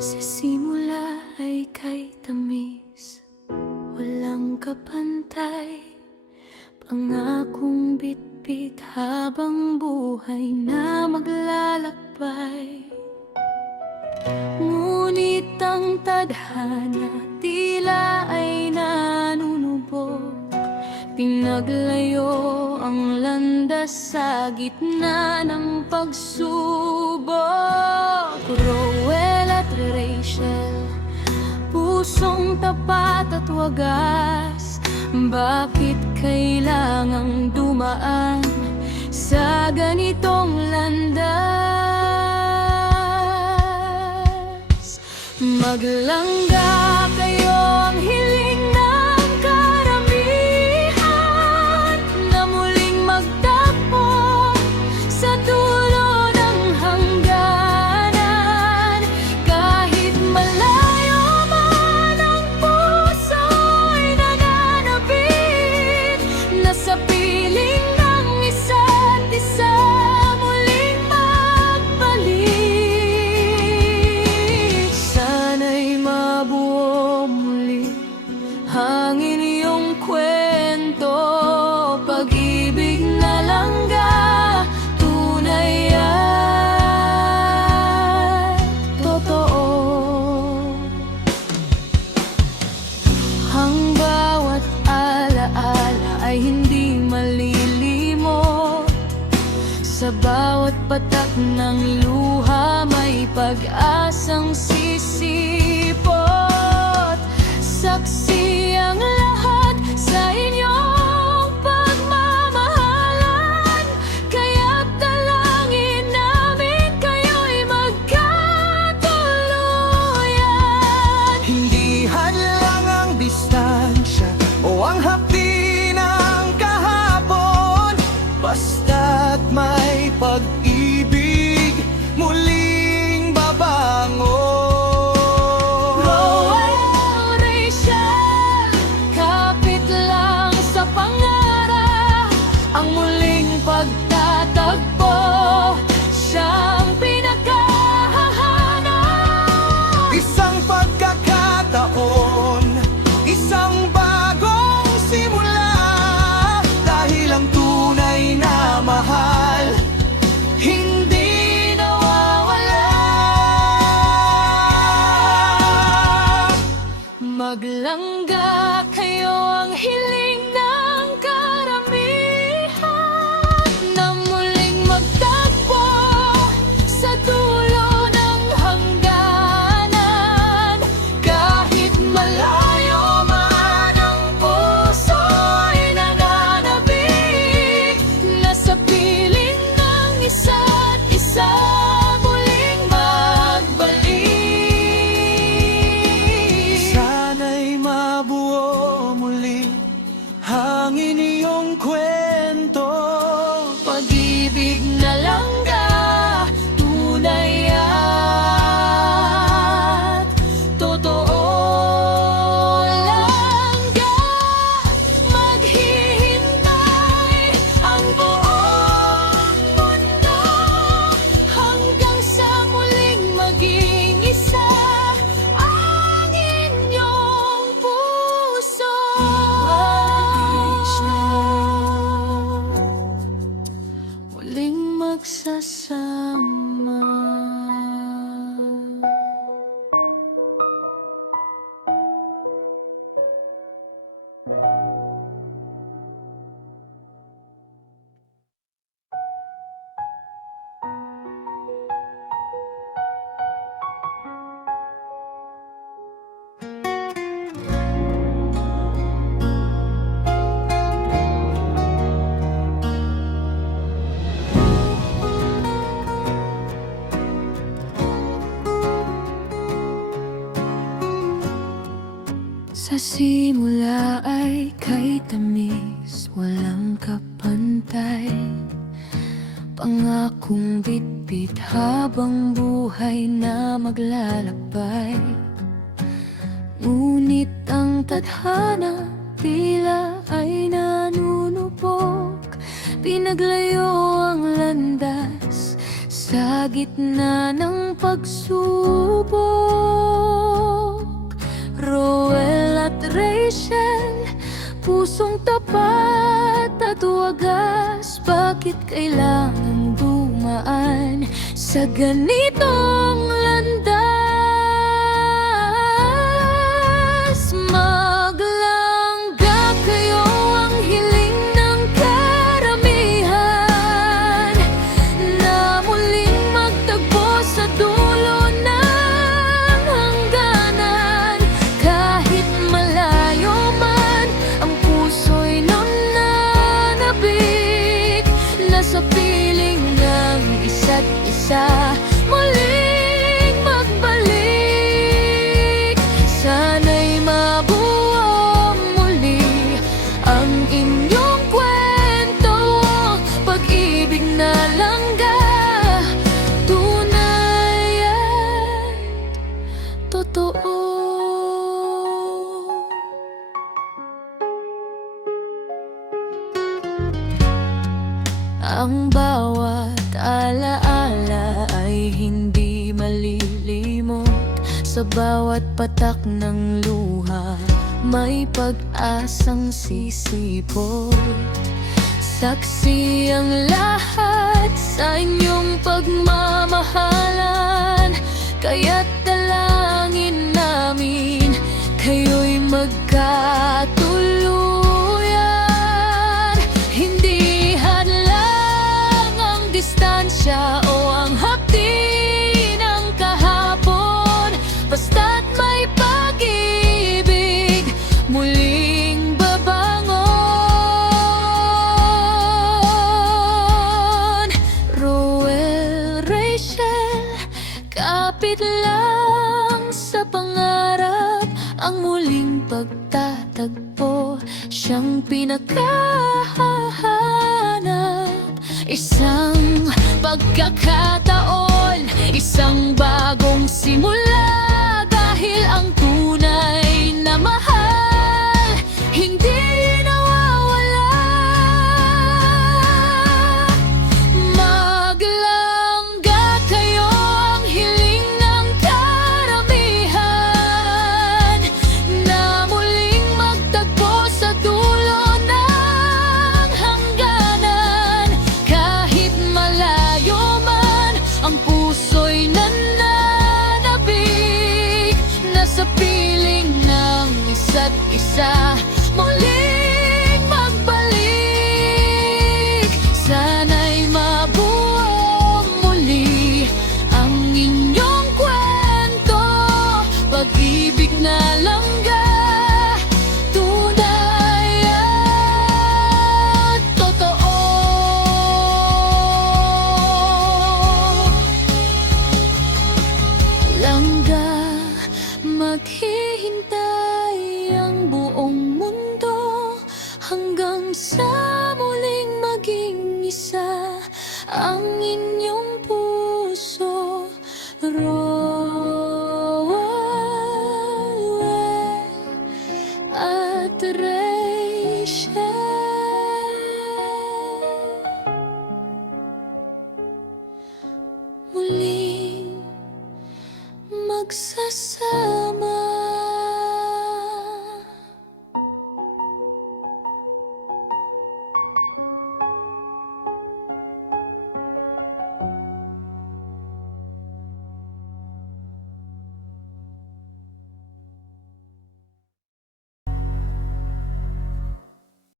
Sa simula ay kay tamis, walang kapantay. Pangakong bitbit habang buhay na maglalakbay. Ngunit ang tadhana tila ay nanunubog. Pinaglayo ang landas sa gitna ng pagsubok. Rowell at Rachel, pusong tapat at wagas. Bakit kailangang dumaan sa ganitong landas? Maglangga kayo ang hiling ng karamihan, na muling magtagpo sa dulo ng hangganan. Kahit malayo man ang puso'y nananabik, nasa piling ng isa't isa muling magbalik. Sana'y mabuo muli hangin iyong kwento, pag-ibig na langga, tunay at totoo. Ang bawat alaala ay hindi malilimot, sa bawat patak ng luha may pag-asang sisipot. Saksi ang lahat sa inyong pagmamahalan, kaya't dalangin namin kayo'y magkatuluyan. Hindi hadlang ang distansya o ang hapdi ng kahapon, basta't may pag-ibig muling babangon. Rowell, Rachel, kapit lang sa pangarap, ang muling pagtatagpo, siyang pinaghahanap. Isang pagkakataon, isang bagong simula, dahil ang tunay na mahal hindi nawawala. Maglangga kayo ang hiling ng karamihan, na muling magtagpo sa dulo ng hangganan. Kahit malayo man ang puso'y nananabik, nasa piling ng isa't isa muling magbalik. Sana'y mabuo muli hangin iyong kwento, Pag-ibig na langga, tunay at totoo. Langga, maghihintay ang buong mundo, hanggang sa muling maging isa ang inyong puso. Muling magsasama. Sa simula ay kay tamis, walang kapantay. Pangakong bitbit habang buhay na maglalakbay. Ngunit ang tadhana tila ay nanunubok. Pinaglayo ang landas sa Sa gitna ng pagsubok, Roel at Rachel, pusong tapat at wagas. Bakit kailangan dumaan sa ganitong landas? Maglangga kayo, ang hiling ng karamihan, na muling magtagpo sa dulo ng hangganan. Kahit malayo man, ang puso'y nananabik, nasa piling ng isa't isa. Muling magbalik, sana'y mabuo muli ang inyong kwento. Pag-ibig na langga, tunay at totoo. Ang bawat alaala ay hindi malilimot. Sa bawat patak ng luha, may pag-asang sisipot. Saksi ang lahat sa inyong pagmamahalan, kaya't dalangin namin kayo'y magkatuluyan. Hindi hadlang ang distansya o ang hapdi ng kahapon, basta't may pag-ibig muling babangon. Roel, Rachel, kapit lang sa pangarap, ang muling pagtatagpo, siyang pinakahanap. Isang pagkakataon, isang bagong simula. Dahil ang tunay na mahal hindi nawawala. Maglangga kayo, ang hiling ng karamihan, na muling magtagpo sa dulo ng hangganan. Kahit malayo man, ang puso'y nananabik, nasa piling ng isa't isa. Muling magbalik, sana'y mabuo muli ang inyong kwento. Pag-ibig na langga, tunay at totoo. Langga, maghihintay ang buong mundo hanggang sa muling maging isa ang inyong puso. Roel at Rachel, muling magsasama.